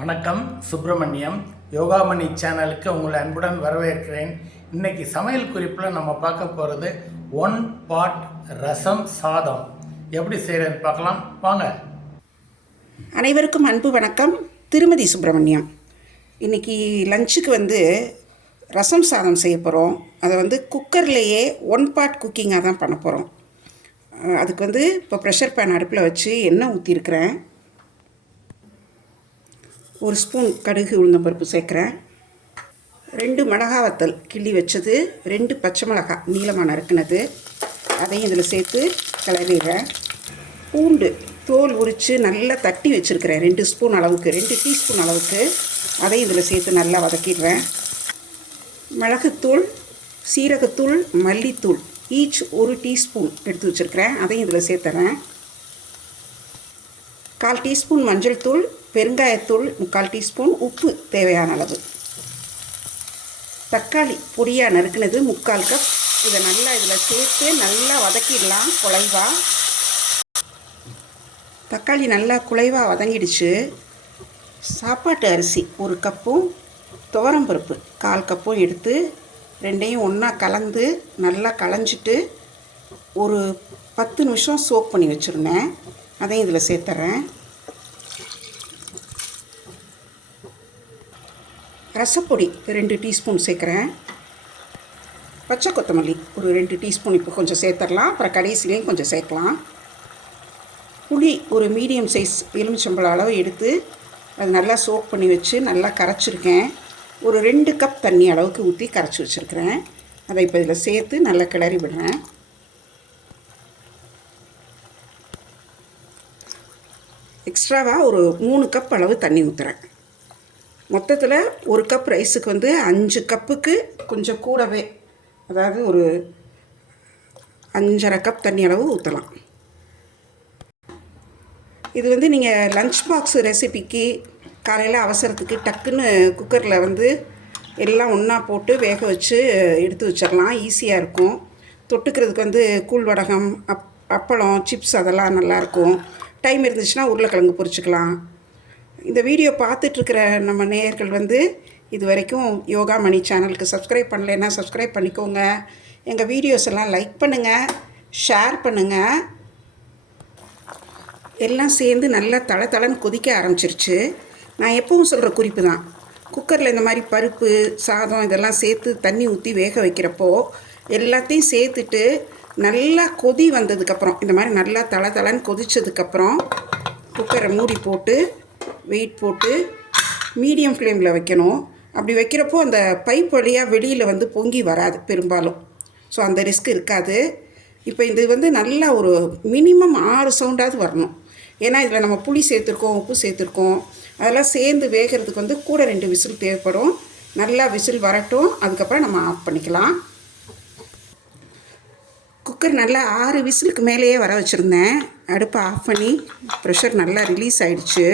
வணக்கம். சுப்பிரமணியம் யோகாமணி சேனலுக்கு உங்களை அன்புடன் வரவேற்கிறேன். இன்னைக்கு சமையல் குறிப்பில் நம்ம பார்க்க போகிறது 1 பாட் ரசம் சாதம் எப்படி செய்கிறதுன்னு பார்க்கலாம் வாங்க. அனைவருக்கும் அன்பு வணக்கம். திருமதி சுப்பிரமணியம். இன்றைக்கி லஞ்சுக்கு ரசம் சாதம் செய்ய போகிறோம். அதை குக்கர்லேயே 1 பாட் குக்கிங்காக தான் பண்ண போகிறோம். அதுக்கு இப்போ ப்ரெஷர் பேன் அடுப்பில் வச்சு எண்ணெய் ஊற்றிருக்கிறேன். 1 ஸ்பூன் கடுகு உளுந்தம்பருப்பு சேர்க்குறேன். 2 மிளகா வத்தல் கிள்ளி வச்சது, 2 பச்சை மிளகாய் நீளமாக நறுக்குனது, அதையும் இதில் சேர்த்து கிளறிடுறேன். பூண்டு தோல் உரித்து நல்லா தட்டி வச்சுருக்கிறேன் 2 ஸ்பூன் அளவுக்கு, 2 டீஸ்பூன் அளவுக்கு, அதையும் இதில் சேர்த்து நல்லா வதக்கிடுறேன். மிளகுத்தூள், சீரகத்தூள், மல்லித்தூள் ஈச் 1 டீஸ்பூன் எடுத்து வச்சுருக்கிறேன், அதையும் இதில் சேர்த்துறேன். 1/4 டீஸ்பூன் மஞ்சள் தூள், பெருங்காயத்தூள் 3/4 டீஸ்பூன், உப்பு தேவையான அளவு. தக்காளி பொடியாக நறுக்குனது 3/4 கப். இதை நல்லா இதில் சேர்த்து நல்லா வதக்கிடலாம். குழைவாக தக்காளி நல்லா குழைவாக வதங்கிடுச்சு. சாப்பாட்டு அரிசி 1 கப்பும் துவரம்பருப்பு 1/4 கப்பும் எடுத்து ரெண்டையும் ஒன்றா கலந்து நல்லா களைஞ்சிட்டு ஒரு 10 நிமிஷம் சோக் பண்ணி வச்சுருந்தேன். அதையும் இதில் சேர்த்துறேன். ரசப்பொடி 2 டீஸ்பூன் சேர்க்குறேன். பச்சை கொத்தமல்லி ஒரு 2 டீஸ்பூன் இப்போ கொஞ்சம் சேர்த்துடலாம். அப்புறம் கடைசிலையும் கொஞ்சம் சேர்க்கலாம். புளி ஒரு மீடியம் சைஸ் எலுமிச்சம்பழம் அளவு எடுத்து அது நல்லா சோக் பண்ணி வச்சு நல்லா கரைச்சிருக்கேன். ஒரு 2 கப் தண்ணி அளவுக்கு ஊற்றி கரைச்சி வச்சுருக்கிறேன். அதை இப்போ இதில் சேர்த்து நல்லா கிளறி விடுறேன். எக்ஸ்ட்ராவாக ஒரு 3 கப் அளவு தண்ணி ஊற்றுறேன். மொத்தத்தில் 1 கப் ரைஸுக்கு 5 கப்புக்கு கொஞ்சம் கூடவே, அதாவது ஒரு 5.5 கப் தண்ணி அளவு ஊற்றலாம். இது நீங்கள் லஞ்ச் பாக்ஸ் ரெசிபிக்கு காலையில் அவசரத்துக்கு டக்குன்னு குக்கரில் எல்லாம் ஒன்றா போட்டு வேக வச்சு எடுத்து வச்சிடலாம். ஈஸியாக இருக்கும். தொட்டுக்கிறதுக்கு கூழ் வடகம், அப்பளம், சிப்ஸ் அதெல்லாம் நல்லாயிருக்கும். டைம் இருந்துச்சுன்னா உருளைக்கிழங்கு பொரிச்சுக்கலாம். இந்த வீடியோ பார்த்துட்ருக்கிற நம்ம நேயர்கள் இது வரைக்கும் யோகாமணி சேனலுக்கு சப்ஸ்கிரைப் பண்ணலைன்னா சப்ஸ்கிரைப் பண்ணிக்கோங்க. எங்கள் வீடியோஸ் எல்லாம் லைக் பண்ணுங்கள், ஷேர் பண்ணுங்கள். எல்லாம் சேர்ந்து நல்லா தளன்னு கொதிக்க ஆரம்பிச்சிருச்சு. நான் எப்பவும் சொல்கிற குறிப்பு தான், குக்கரில் இந்த மாதிரி பருப்பு சாதம் இதெல்லாம் சேர்த்து தண்ணி ஊற்றி வேக வைக்கிறப்போ எல்லாத்தையும் சேர்த்துட்டு நல்லா கொதி வந்ததுக்கப்புறம், இந்த மாதிரி நல்லா தளன்னு கொதித்ததுக்கப்புறம் குக்கரை மூடி போட்டு வெயிட் போட்டு மீடியம் ஃப்ளேமில் வைக்கணும். அப்படி வைக்கிறப்போ அந்த பைப் வழியாக வெளியில் பொங்கி வராது பெரும்பாலும். ஸோ அந்த ரிஸ்க் இருக்காது. இப்போ இது நல்லா ஒரு மினிமம் 6 சவுண்டாவது வரணும். ஏன்னா இதில் நம்ம புளி சேர்த்துருக்கோம், உப்பு சேர்த்துருக்கோம், அதெல்லாம் சேர்ந்து வேகிறதுக்கு கூட 2 விசில் தேவைப்படும். நல்லா விசில் வரட்டும், அதுக்கப்புறம் நம்ம ஆஃப் பண்ணிக்கலாம். குக்கர் நல்லா 6 விசிலுக்கு மேலேயே வர வச்சுருந்தேன். அடுப்பை ஆஃப் பண்ணி ப்ரெஷர் நல்லா ரிலீஸ் ஆகிடுச்சு.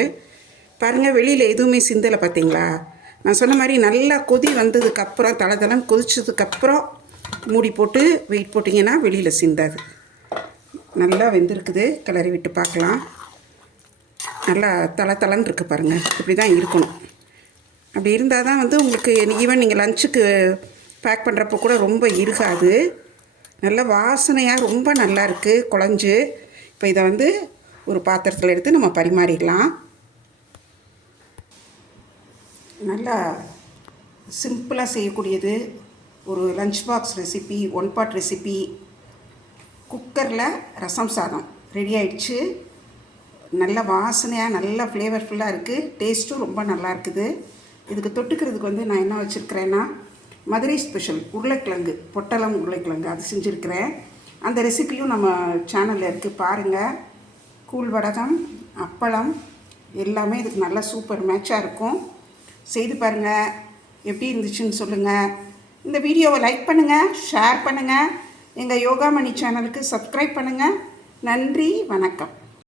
பாருங்கள், வெளியில் எதுவுமே சிந்தலை பார்த்தீங்களா? நான் சொன்ன மாதிரி நல்லா கொதி வந்ததுக்கப்புறம் தளன்னு கொதிச்சதுக்கப்புறம் மூடி போட்டு வெயிட் போட்டிங்கன்னா வெளியில் சிந்தாது. நல்லா வெந்திருக்குது. கிளறி விட்டு பார்க்கலாம். நல்லா தளன்னு இருக்குது பாருங்கள். இப்படி தான் இருக்கணும். அப்படி இருந்தால் தான் உங்களுக்கு ஈவன் நீங்கள் லஞ்சுக்கு பேக் பண்ணுறப்போ கூட ரொம்ப இருக்காது. நல்ல வாசனையாக ரொம்ப நல்லா இருக்குது குழஞ்சு. இப்போ இதை ஒரு பாத்திரத்தில் எடுத்து நம்ம பரிமாறிடலாம். நல்லா சிம்பிளாக செய்யக்கூடியது ஒரு lunch box recipe, 1 pot recipe. குக்கரில் ரசம் சாதம் ரெடி ஆகிடுச்சு. நல்ல வாசனையாக நல்ல ஃப்ளேவர்ஃபுல்லாக இருக்குது. டேஸ்ட்டும் ரொம்ப நல்லா இருக்குது. இதுக்கு தொட்டுக்கிறதுக்கு நான் என்ன வச்சுருக்கிறேன்னா மதுரை ஸ்பெஷல் உருளைக்கிழங்கு, பொட்டலம் உருளைக்கிழங்கு அது செஞ்சுருக்கிறேன். அந்த ரெசிபியும் நம்ம சேனலில் இருக்குது, பாருங்கள். கூழ் வடகம், அப்பளம் எல்லாமே இதுக்கு நல்லா சூப்பர் மேட்சாக இருக்கும். செய்து பாருங்கள், எப்படி இருந்துச்சுன்னு சொல்லுங்கள். இந்த வீடியோவை லைக் பண்ணுங்கள், ஷேர் பண்ணுங்கள். எங்கள் யோகாமணி சேனலுக்கு சப்ஸ்கிரைப் பண்ணுங்கள். நன்றி, வணக்கம்.